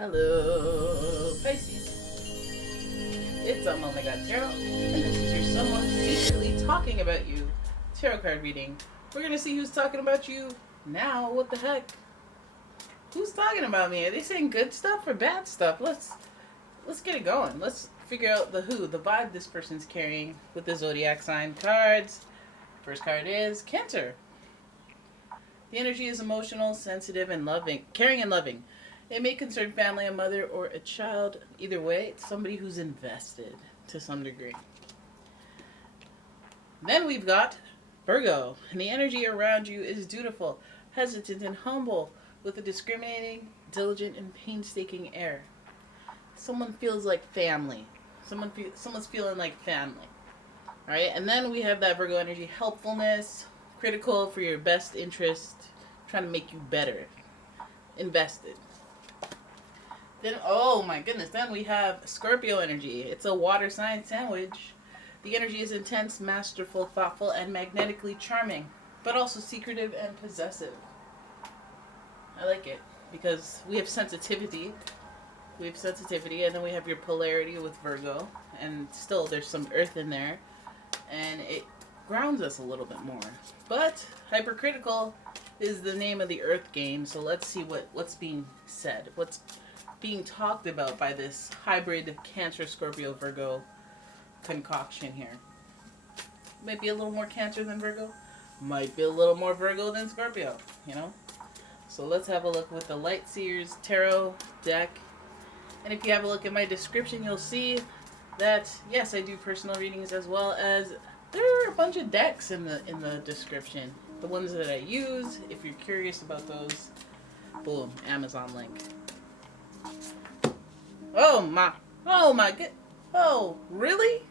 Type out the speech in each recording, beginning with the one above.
Hello, Pisces. It's umomgtarot, and this is your someone secretly talking about you tarot card reading. We're gonna see who's talking about you now. What the heck? Who's talking about me? Are they saying good stuff or bad stuff? Let's get it going. Let's figure out the vibe this person's carrying with the zodiac sign cards. First card is Cancer. The energy is emotional, sensitive, and loving, caring and loving. It may concern family, a mother, or a child. Either way, it's somebody who's invested to some degree. Then we've got Virgo, and the energy around you is dutiful, hesitant, and humble, with a discriminating, diligent, and painstaking air. Someone feels like family. Someone's feeling like family. All right, and then we have that Virgo energy, helpfulness, critical for your best interest, trying to make you better, invested. Then, oh my goodness, then we have Scorpio energy. It's a water sign sandwich. The energy is intense, masterful, thoughtful, and magnetically charming, but also secretive and possessive. I like it because we have sensitivity. And then we have your polarity with Virgo, and still there's some earth in there, and it grounds us a little bit more. But hypercritical is the name of the earth game, so let's see what's being said. What's being talked about by this hybrid Cancer, Scorpio, Virgo concoction here. Might be a little more Cancer than Virgo. Might be a little more Virgo than Scorpio, you know? So let's have a look with the Light Seers Tarot deck. And if you have a look at my description, you'll see that, yes, I do personal readings as well as there are a bunch of decks in the description. The ones that I use, if you're curious about those, boom, Amazon link. Oh my good. Oh, really?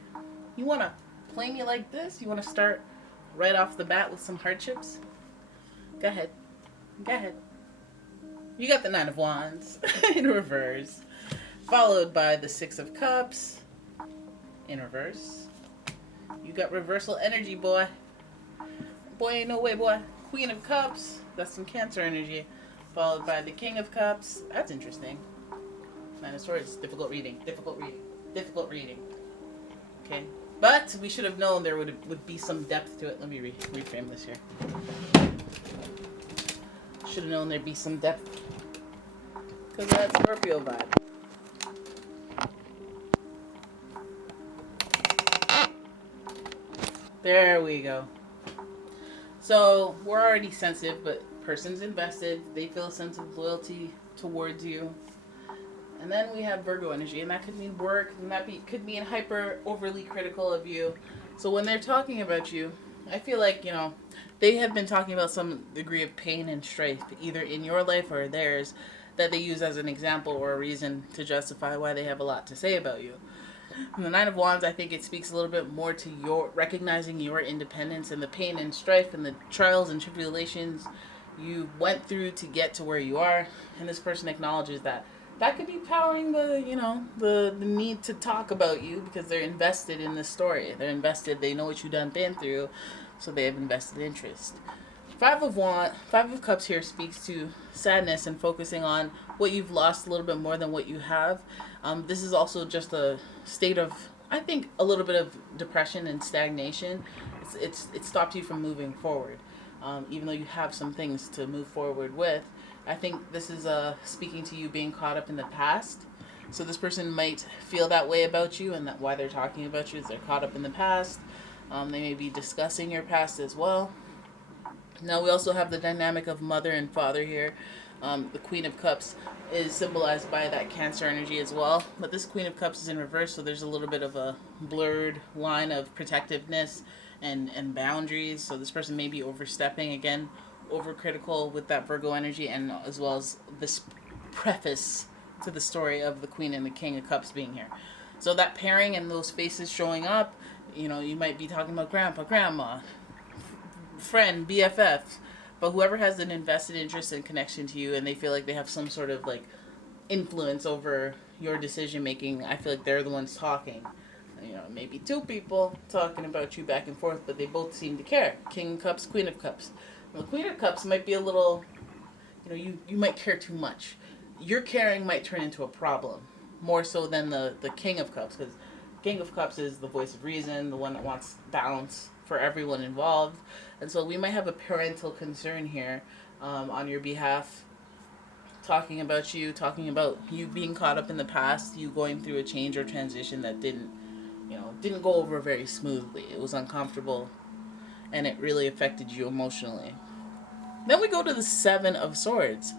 You want to play me like this? You want to start right off the bat with some hardships? Go ahead. You got the Nine of Wands in reverse, followed by the Six of Cups in reverse. You got reversal energy, boy. Boy, ain't no way, boy. Queen of Cups, that's some Cancer energy, followed by the King of Cups. That's interesting. Nine of Swords, difficult reading. Okay, but we should have known there would be some depth to it. Let me reframe this here. Should have known there'd be some depth because of that Scorpio vibe. There we go. So we're already sensitive, but person's invested. They feel a sense of loyalty towards you. And then we have Virgo energy, and that could mean work, and could mean hyper overly critical of you. So when they're talking about you, I feel like, they have been talking about some degree of pain and strife, either in your life or theirs, that they use as an example or a reason to justify why they have a lot to say about you. And the Nine of Wands, I think it speaks a little bit more to your recognizing your independence and the pain and strife and the trials and tribulations you went through to get to where you are. And this person acknowledges that. That could be powering the need to talk about you because they're invested in this story. They're invested. They know what you've been through, so they have invested interest. Five of Cups here speaks to sadness and focusing on what you've lost a little bit more than what you have. This is also just a state of, I think, a little bit of depression and stagnation. It stopped you from moving forward, even though you have some things to move forward with. I think this is speaking to you being caught up in the past. So this person might feel that way about you, and that why they're talking about you is they're caught up in the past. They may be discussing your past as well. Now we also have the dynamic of mother and father here. The Queen of Cups is symbolized by that Cancer energy as well. But this Queen of Cups is in reverse, so there's a little bit of a blurred line of protectiveness and boundaries. So this person may be overstepping again, overcritical with that Virgo energy, and as well as this preface to the story of the Queen and the King of Cups being here. So that pairing and those faces showing up, you might be talking about grandpa, grandma, friend, BFF, but whoever has an invested interest and connection to you and they feel like they have some sort of influence over your decision making, I feel like they're the ones talking. Maybe two people talking about you back and forth, but they both seem to care. King of Cups, Queen of Cups. The Queen of Cups might be a little, you might care too much. your caring might turn into a problem more so than the King of Cups, because King of Cups is the voice of reason, the one that wants balance for everyone involved. And so we might have a parental concern here on your behalf, talking about you being caught up in the past, you going through a change or transition that didn't go over very smoothly. It was uncomfortable and it really affected you emotionally. Then we go to the Seven of Swords.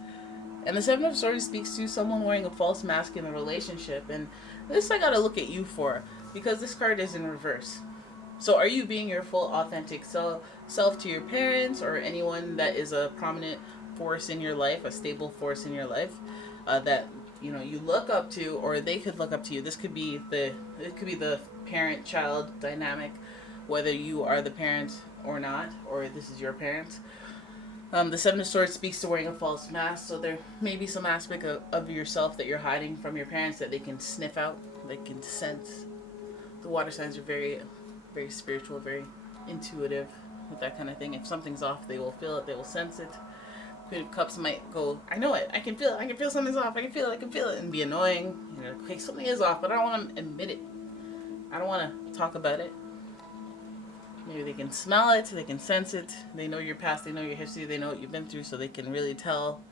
And the Seven of Swords speaks to someone wearing a false mask in a relationship. And this I gotta look at you for, because this card is in reverse. So are you being your full authentic self to your parents or anyone that is a prominent force in your life, a stable force in your life, that you look up to, or they could look up to you? This could be the parent-child dynamic, whether you are the parent or not, or this is your parent. The Seven of Swords speaks to wearing a false mask, so there may be some aspect of yourself that you're hiding from your parents that they can sniff out, they can sense. The water signs are very, very spiritual, very intuitive with that kind of thing. If something's off, they will feel it, they will sense it. Queen of Cups might go, I know it, I can feel something's off, I can feel it, and be annoying. Okay, something is off, but I don't want to admit it. I don't want to talk about it. Maybe they can smell it, they can sense it, they know your past, they know your history, they know what you've been through, so they can really tell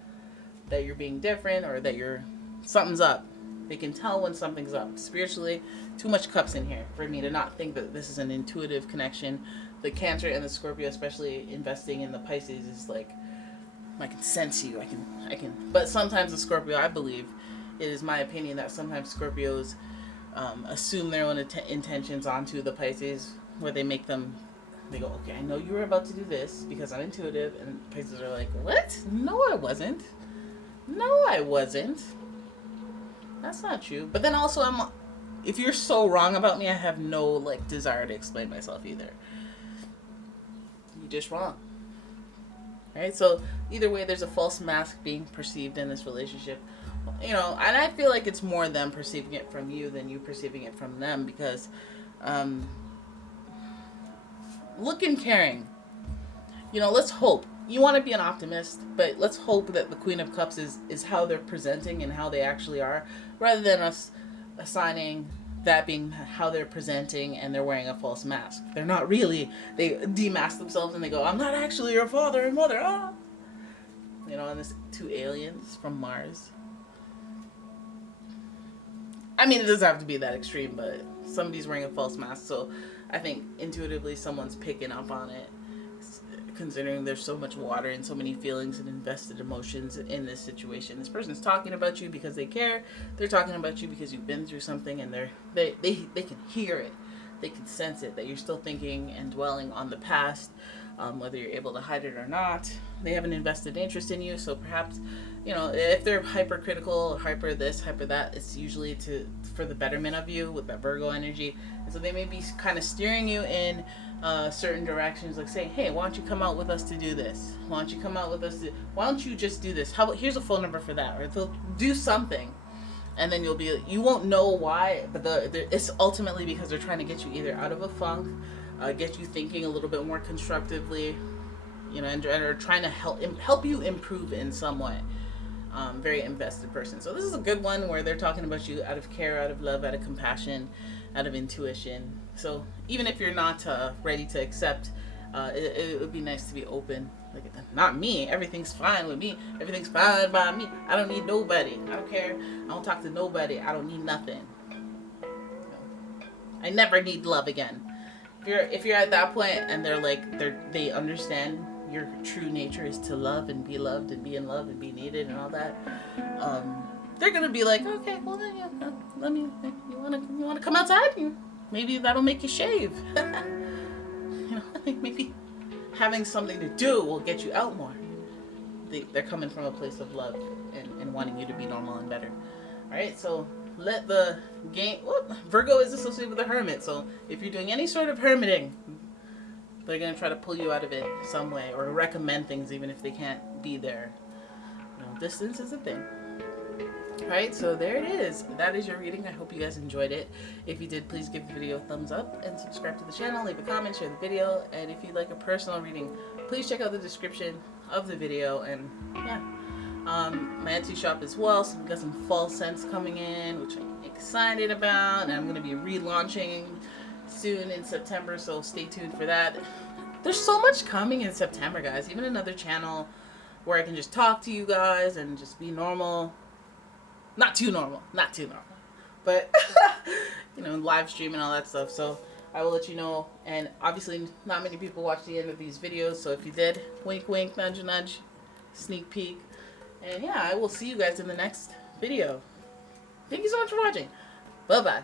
that you're being different or that something's up. They can tell when something's up. Spiritually, too much cups in here for me to not think that this is an intuitive connection. The Cancer and the Scorpio, especially investing in the Pisces, is like, I can sense you, I can. But sometimes the Scorpio, I believe, it is my opinion that sometimes Scorpios assume their own intentions onto the Pisces, where they go, okay, I know you were about to do this because I'm intuitive, and Pisces are like, what? No, I wasn't. That's not true. But then also, if you're so wrong about me, I have no desire to explain myself either. You're just wrong. Right? So either way, there's a false mask being perceived in this relationship. And I feel like it's more them perceiving it from you than you perceiving it from them, because look and caring. Let's hope. You want to be an optimist, but let's hope that the Queen of Cups is how they're presenting and how they actually are, rather than us assigning that being how they're presenting and they're wearing a false mask. They're not really. They demask themselves and they go, I'm not actually your father and mother. Ah! And this two aliens from Mars. I mean, it doesn't have to be that extreme, but somebody's wearing a false mask, so I think intuitively someone's picking up on it, considering there's so much water and so many feelings and invested emotions in this situation. This person's talking about you because they care. They're talking about you because you've been through something, and they can hear it. They can sense it, that you're still thinking and dwelling on the past, whether you're able to hide it or not. They have an invested interest in you, so perhaps, if they're hypercritical, hyper this, hyper that, it's usually for the betterment of you with that Virgo energy. And so they may be kind of steering you in certain directions, like saying, hey, why don't you come out with us to do this? Why don't you just do this? How about, here's a phone number for that? Or they'll do something. And then you won't know why, but it's ultimately because they're trying to get you either out of a funk, get you thinking a little bit more constructively, and are trying to help you improve in some way. Very invested person. So this is a good one where they're talking about you out of care, out of love, out of compassion, out of intuition. So even if you're not ready to accept, it would be nice to be open. Like, not me. Everything's fine with me. Everything's fine by me. I don't need nobody. I don't care. I don't talk to nobody. I don't need nothing. I never need love again. If you're at that point and they understand your true nature is to love and be loved and be in love and be needed and all that, they're gonna be like, okay, well then, you wanna come outside? Maybe that'll make you shave. Maybe having something to do will get you out more. They're coming from a place of love and wanting you to be normal and better. All right, so let the game. Virgo is associated with the Hermit, so if you're doing any sort of hermiting, they're going to try to pull you out of it some way, or recommend things even if they can't be there. Distance is a thing. Alright, so there it is. That is your reading. I hope you guys enjoyed it. If you did, please give the video a thumbs up and subscribe to the channel. Leave a comment, share the video, and if you'd like a personal reading, please check out the description of the video. And yeah, my Etsy shop as well. So we got some fall scents coming in, which I'm excited about. And I'm going to be relaunching soon in September, so stay tuned for that. There's so much coming in September, guys. Even another channel where I can just talk to you guys and just be normal. Not too normal. But, you know, live stream and all that stuff. So I will let you know. And obviously not many people watch the end of these videos. So if you did, wink, wink, nudge, nudge, sneak peek. And yeah, I will see you guys in the next video. Thank you so much for watching. Bye-bye.